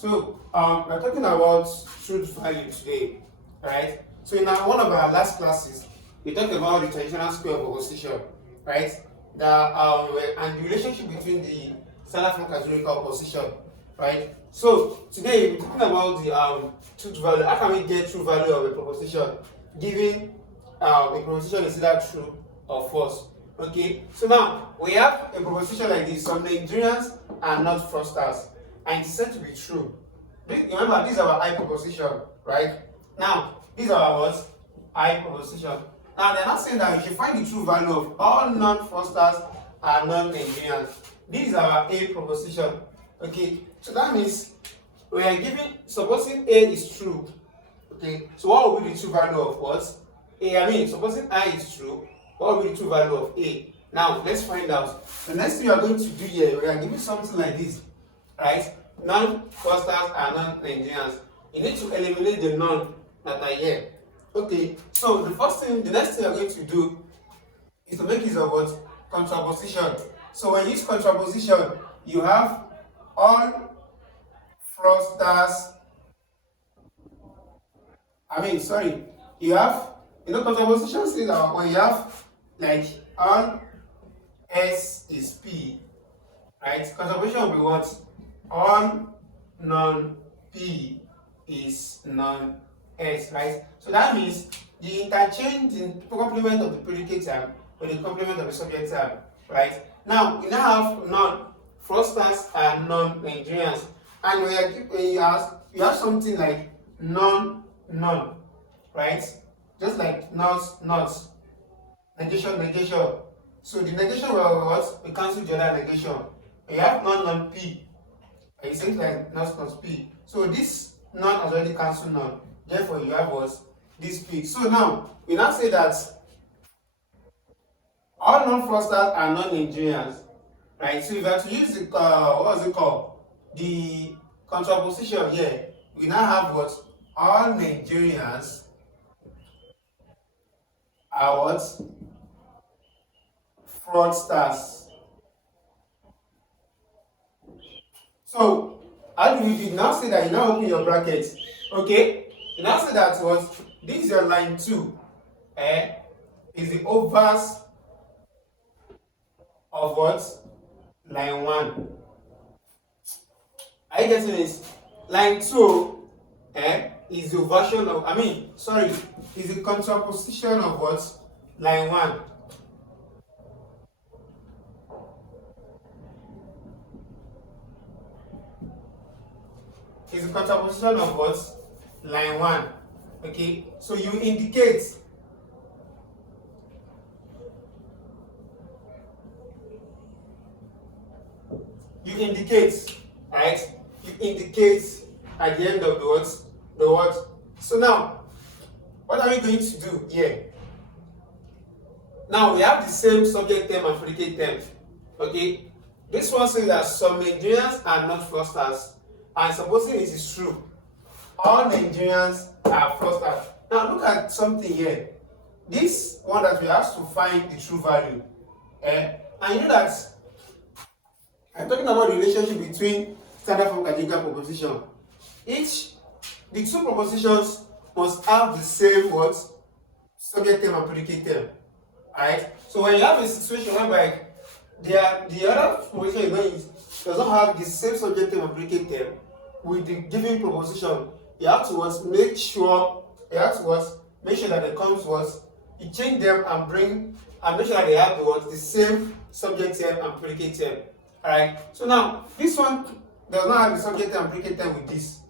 So we're talking about truth value today, right? So in one of our last classes, we talked about the traditional square of opposition, right? And the relationship between the standard form categorical opposition, right? So today we're talking about the truth value. How can we get true value of a proposition, given a proposition is either true or false? Okay, so now we have a proposition like this: some Nigerians are not fraudsters, and it's said to be true. Remember, this is our I proposition, right? Now, these are our what? I proposition. Now, they're not saying that you should find the true value of all non-fraudsters are non-Nigerians. This is our A proposition. Okay, so that means we are giving, supposing A is true. Okay, so what will be the true value of what? Supposing I is true, what will be the true value of A? Now, let's find out. The next thing we are going to do here, we are giving something like this, right? Non-fraudsters are non-Nigerians. You need to eliminate the non that are here. Okay, so the next thing we are going to do is to make use of what? Contraposition. So when you use contraposition, you have all fraudsters. You have, contraposition says that when you have like all S is P, right? Contraposition will be what? All non-P is non-S, right? So that means the interchange in complement of the predicate term with the complement of the subject term, right? Now, we now have non-fraudsters are non-Nigerians. And when you have something like non, right? Just like not, negation. So the negation will what? We cancel the other negation. We have non-P. It seems like not P. So this non has already cancelled non. Therefore, you have what? This P. So now, we now say that all non-fraudsters are non-Nigerians, right? So if I have to use the contraposition here, we now have what? All Nigerians are what? Fraudsters. So, how do you now say that? You now open your brackets. Okay? You now say that what? This is your line 2. Is the obverse of what? Line 1. Are you getting this? Line 2 is the version of, is the contraposition of what? Line 1. Is the contraposition of what? Line 1. Okay, so you indicate right? You indicate at the end of the what? So now, what are we going to do here? Now we have the same subject term and predicate term. Okay, this one says that some Nigerians are not fraudsters, and supposing it is true, all Nigerians are fraudsters. Now look at something here. This one that we have to find the true value. And you know that I'm talking about the relationship between standard form categorical proposition. The two propositions must have the same what? Subject term and predicate term. Right? So when you have a situation whereby the other proposition you're going does not have the same subject term and predicate term with the given proposition, you have to make sure that it comes you change them and make sure that they have the same subject term and predicate term. Alright, so now this one does not have the subject term and predicate term with this,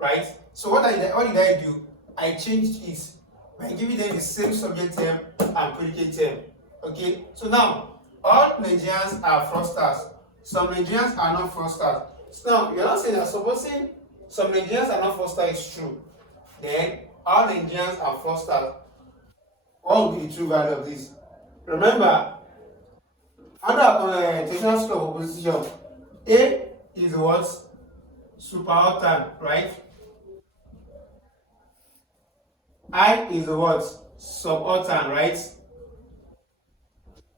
right? So what did I do? I changed it by giving them the same subject term and predicate term. Okay, so now all Nigerians are fraudsters. Some Nigerians are not fraudsters. So now you're not saying that supposing some Nigerians are not fraudsters is true, then all Nigerians are fraudsters. What will be the true value of this? Remember, under traditional square of opposition, A is what? Superaltern, right? I is the what? Subaltern, right?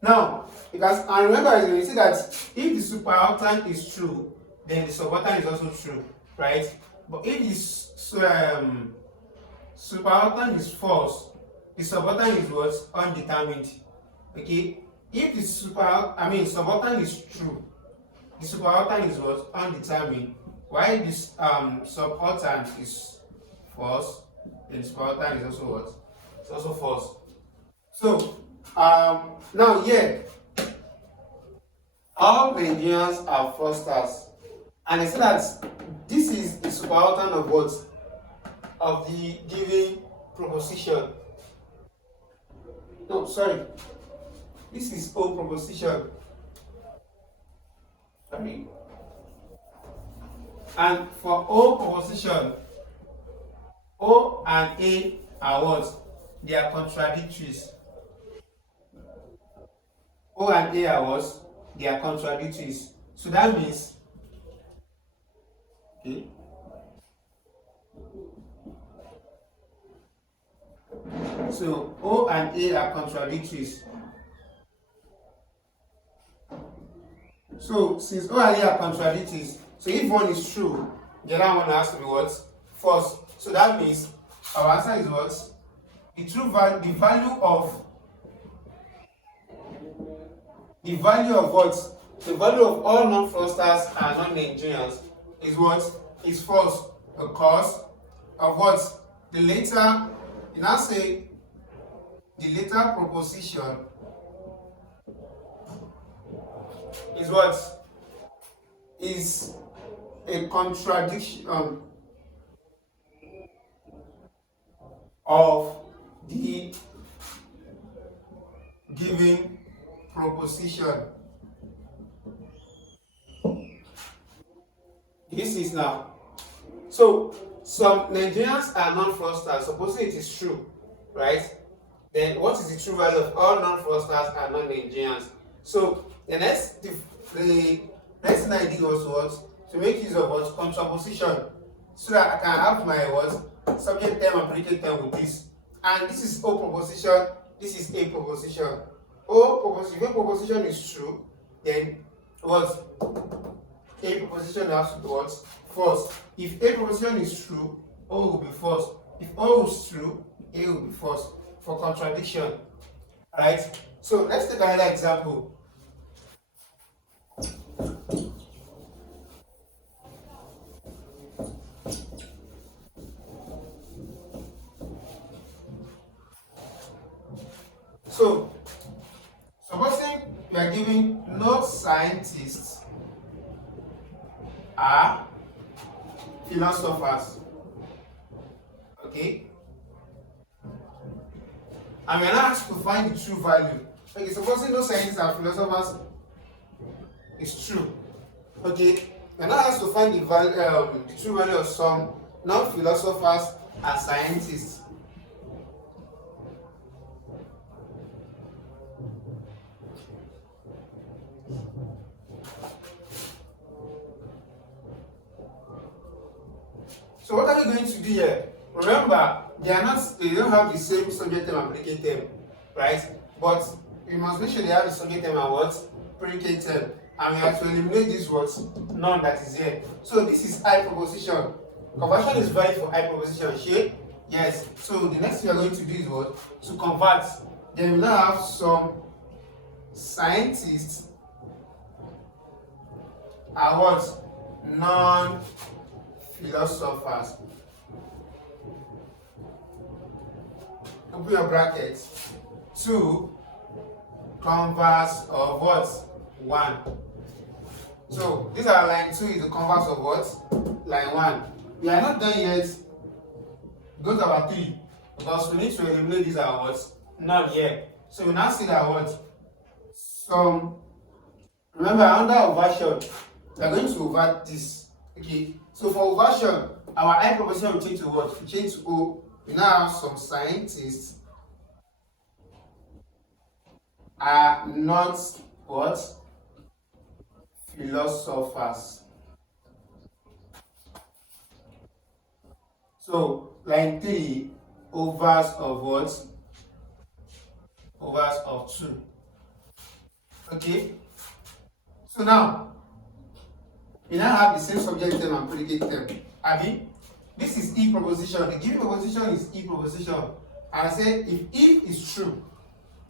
Now, remember, you see that if the superaltern is true, then the subaltern is also true, right? But if subaltern is false, the subaltern is what? Undetermined. Okay? If the subaltern is true, the subaltern is what? Undetermined. While this subaltern is false, then subaltern is also what? It's also false. So now here, all Nigerians are fraudsters. And I say that this is the subaltern of what? Of the given proposition. No, sorry. This is O proposition. Sorry. And for O proposition, O and A are what? They are contradictories. O and A are what? They are contradictories. So that means, okay, so O and A are contradictories. So since O and A are contradictories, so if one is true, the other one has to be what? False. So that means our answer is what? The value of what? The value of all non-fraudsters and non-Nigerians is what? Is false because of what? The later, you now say the later proposition is what? Is a contradiction of the given proposition. This is now. So some Nigerians are non-fraudsters. Supposing it is true, right? Then what is the true value of all non-fraudsters and non-Nigerians? So the next thing I did was what? To make use of what? Contraposition. So that I can have my what? Subject term and predicate term with this. And this is O proposition, this is A proposition. If A proposition is true, then what? A proposition has to be what? False. If A proposition is true, O will be false. If O is true, A will be false. For contradiction. Alright? So let's take another example. So, supposing we are giving no scientists are philosophers, okay? And we are now asked to find the true value. Okay, supposing no scientists are philosophers is true, okay? We are now asked to find the true value of some non-philosophers and scientists. So what are we going to do here? Remember, they don't have the same subject term and predicate term, right? But we must make sure they have the subject term and what? Predicate term. And we have to eliminate this what? None that is here. So this is I proposition. Conversion is valid for I proposition. Shape? Yes. So the next thing we are going to do is what? To convert. Then we now have some scientists are what? Non-philosophers. Open your brackets. 2 converse of what? 1. So this are line 2 is the converse of what? Line 1. We are not done yet. Go to our 3 because we need to eliminate these are what? None here. So we now see that what? Some, remember under overversion, we are going to overt this. Okay. So for overversion, our I proposition will change to what? We change to O. We now have some scientists are not what? Philosophers. So line 3, overs of what? Overs of 2. Okay. So now we now have the same subject term and predicate term. Abi, this is E proposition. The given proposition is E proposition. And I said if is true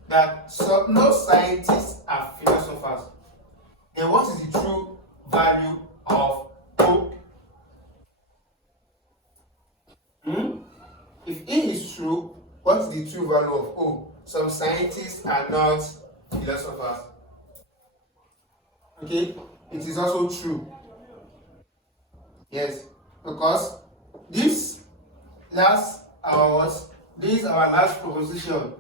that no scientists are philosophers, then what is the true value of O? If E is true, what is the true value of O? Some scientists are not philosophers. Okay, it is also true. Yes, because this last our last proposition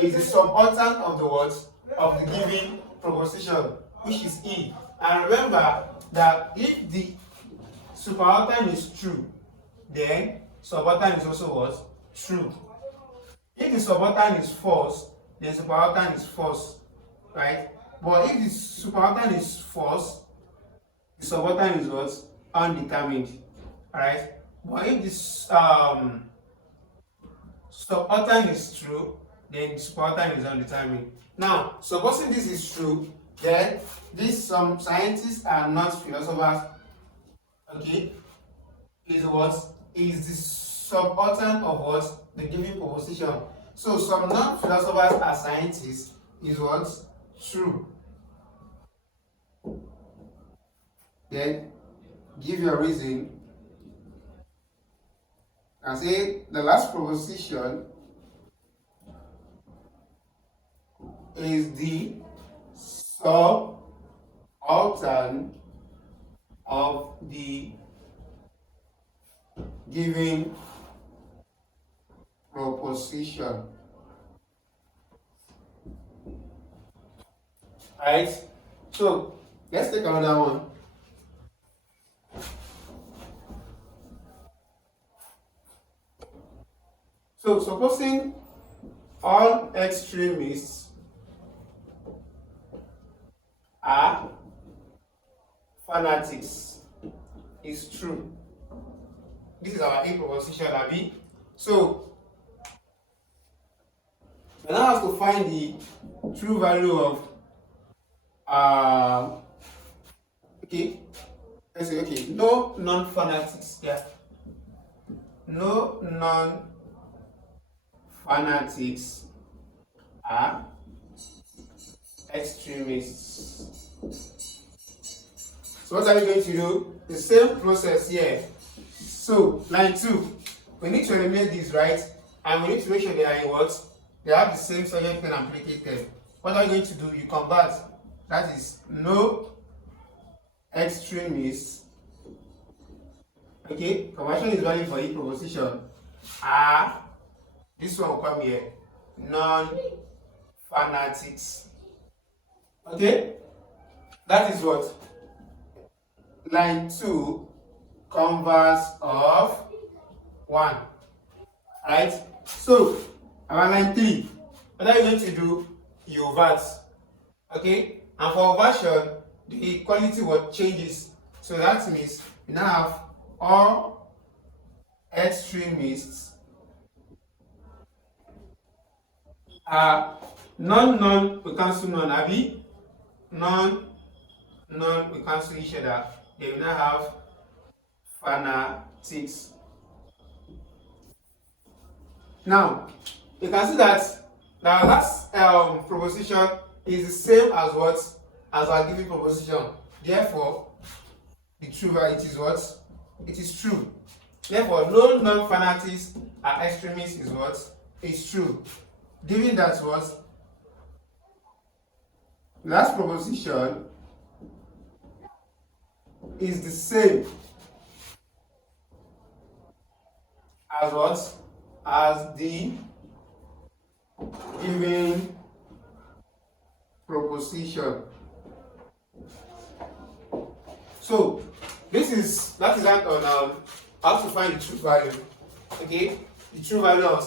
is the subaltern of the what? Of the given proposition, which is E. And remember that if the subaltern is true, then subaltern is also what? True. If the subaltern is false, then subaltern is false, right? But if the subaltern is false, the subaltern is what? Undetermined, right? But if this subaltern is true, then the subaltern is undetermined. Now, supposing this is true, then some scientists are not philosophers. Okay, is what? Is the subaltern of what? The given proposition. So some non-philosophers are scientists is what? True. Then give your reason and say the last proposition is the subaltern of the given proposition. Right? So let's take another one. So supposing all extremists are fanatics is true. This is our A proposition, Abi. So we now have to find the true value of okay. Let's say okay, no non-fanatics. Yeah. No non-fanatics are extremists. So what are we going to do? The same process here. So line 2, we need to eliminate these, right? And we need to make sure they are in what? They have the same subject term and predicate term. What are you going to do? You convert. That is no extremists. Okay, conversion is valid for each proposition. Are, this one will come here, non-fanatics. Okay, that is what? Line 2, converse of 1. Right? So, our line 3, what are you going to do? You overt. Okay? And for overtion, the equality what changes. So that means we now have all extremists are non, we cancel non, Abi. Non, we cancel each other. Then we now have fanatics. Now, you can see that the last proposition is the same as what? As our given proposition. Therefore, the true value is what? It is true. Therefore, no non-fanatics are extremists is what? Is true. Given that what? Last proposition is the same as what? As the given proposition. So that is that on how to find the true value. Okay, the true value of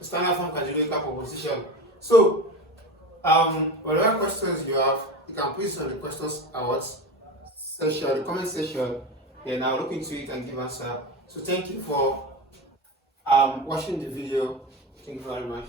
standard form categorical proposition. So whatever questions you have, you can put it on the questions section, the comment section. Then I'll look into it and give answer. So thank you for watching the video. Thank you very much.